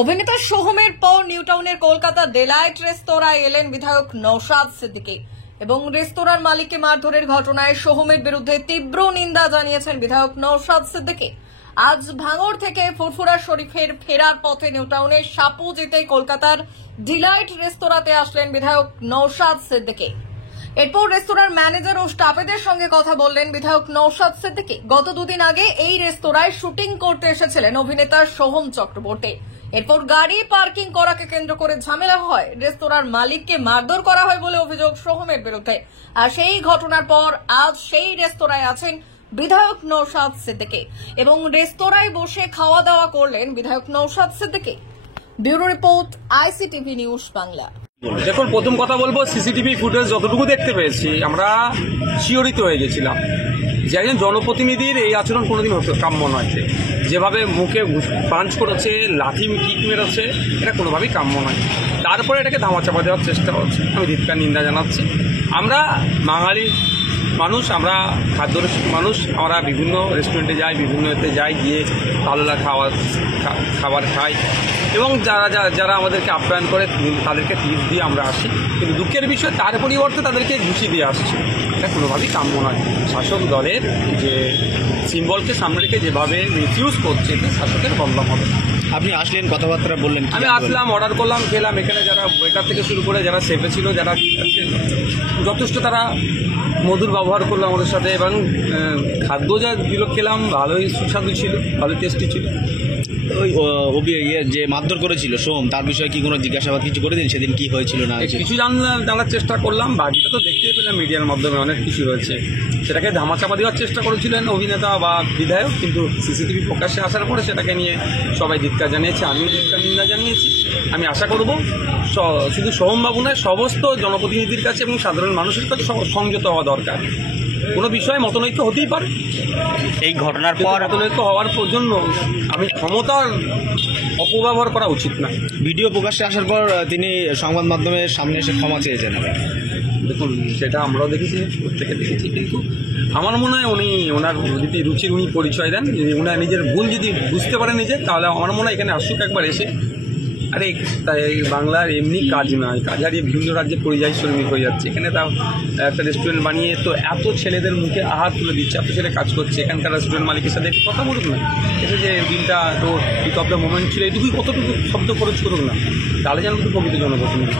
অভিনেতা সোহমের পর নিউটাউনের কলকাতা ডিলাইট রেস্তোরাঁয় এলেন বিধায়ক নওশাদ সিদ্দিকী এবং রেস্তোরাঁর মালিককে মারধরের ঘটনায় সোহমের বিরুদ্ধে তীব্র নিন্দা জানিয়েছেন বিধায়ক নওশাদ সিদ্দিকী। আজ ভাঙড় থেকে ফুরফুরা শরীফের ফেরার পথে নিউটাউনের সাপু যেতে কলকাতার ডিলাইট রেস্তোরাঁতে আসলেন বিধায়ক নওশাদ সিদ্দিকী। এরপর রেস্তোরাঁর ম্যানেজার ও স্টাফেদের সঙ্গে কথা বললেন বিধায়ক নওশাদ সিদ্দিকী। গত দুদিন আগে এই রেস্তোরাঁয় শুটিং করতে এসেছিলেন অভিনেতা সোহম চক্রবর্তী। এরপর গাড়ি পার্কিং করাকে কেন্দ্র করে ঝামেলা হয়, রেস্তোরাঁর মালিককে মারধর করা হয় বলে অভিযোগ সোহমের বিরুদ্ধে। আর সেই ঘটনার পর আজ সেই রেস্তোরাঁয় আছেন বিধায়ক নওশাদ সিদ্দিকী এবং রেস্তোরাঁয় বসে খাওয়া দাওয়া করলেন বিধায়ক Naushad Siddiqui. Bureau report, ICTV news Bangla. দেখুন, প্রথম কথা বলবো, সিসিটিভি ফুটেজ যতটুকু দেখতে পেয়েছি আমরা শিহরিত হয়ে গেছিলাম যে একজন জনপ্রতিনিধির এই আচরণ কোনোদিন কাম্য নয়। যেভাবে মুখে পাঞ্চ করেছে, লাথি কিক মেরেছে, এটা কোনোভাবেই কাম্য নয়। তারপরে এটাকে ধামাচাপা দেওয়ার চেষ্টা হচ্ছে, আমি ধিক্কার নিন্দা জানাচ্ছি। আমরা বাঙালি মানুষ, আমরা খাদ্যরসিক মানুষ, আমরা বিভিন্ন রেস্টুরেন্টে যাই, বিভিন্ন এতে যাই, গিয়ে ভালো খাবার খাই এবং যারা আমাদেরকে আপ্যায়ন করে তাদেরকে টিপস দিয়ে আমরা আসি। কিন্তু দুঃখের বিষয়, তার পরিবর্তে তাদেরকে ঘুষি দিয়ে আসছে, এটা কোনোভাবেই কাম্য নয়। শাসক দলের যে সিম্বলকে সামনে রেখে যেভাবে মিসইউজ করছে, এটা শাসকের বদনাম হবে। আপনি আসলেন, কথাবার্তা বললেন। আমি আসলাম, অর্ডার করলাম, খেলাম। এখানে যারা ওয়েটার থেকে শুরু করে যারা শেফে ছিল, যারা যথেষ্ট তারা মধুর ব্যবহার করলো আমাদের সাথে এবং খাদ্য যা দিল খেলাম, ভালোই সুস্বাদু ছিল, ভালোই টেস্টি ছিল। ওই যে মারধর করেছিল সোম, তার বিষয়ে কি কোনো জিজ্ঞাসাবাদ কিছু করে দিন? সেদিন কি হয়েছিল না কিছু জানার চেষ্টা করলাম, বাকিটা তো দেখতে পেলাম মিডিয়ার মাধ্যমে অনেক কিছু হয়েছে। সেটাকে ধামাচাপা দেওয়ার চেষ্টা করেছিলেন অভিনেতা বা বিধায়ক, কিন্তু সিসিটিভি প্রকাশ্যে আসার পরে সেটাকে নিয়ে সবাই ধিক্কার জানিয়েছে, আমিও ধিক্কার নিন্দা জানিয়েছি। আমি আশা করব শুধু সোহমবাবু নয়, সমস্ত জনপ্রতিনিধির কাছে এবং সাধারণ মানুষের কাছে সংযত হওয়া দরকার। কোনো বিষয়ে মতনৈক্য হতেই পারে, এই ঘটনার পর মতনৈক্য হওয়ার জন্য আমি ক্ষমতার অপব্যবহার করা উচিত না। ভিডিও প্রকাশ্যে আসার পর তিনি সংবাদ মাধ্যমের সামনে এসে ক্ষমা চেয়েছেন। দেখুন, সেটা আমরাও দেখেছি, প্রত্যেকে দেখেছি, কিন্তু আমার মনে হয় ওনার যদি রুচির পরিচয় দেন, যদি ওনার নিজের ভুল যদি বুঝতে পারেন নিজে, তাহলে আমার মনে হয় এখানে আসুক একবার এসে। আরে বাংলার এমনি কাজ নয়, কাজ হারিয়ে বিভিন্ন রাজ্যে পরিযায়ী শ্রমিক হয়ে যাচ্ছে। এখানে তাও একটা রেস্টুরেন্ট বানিয়ে তো এত ছেলেদের মুখে আহার তুলে দিচ্ছে, এত ছেলে কাজ করছে। এখানকার রেস্টুরেন্ট মালিকের সাথে একটু কথা বলুক না, এসে যে দিনটা তো পিক অফ দ্য মোমেন্ট ছিল, এটুকুই কতটুকু শব্দ খরচ করুক না, তাহলে যেন প্রকৃত জনপ্রতিনিধি।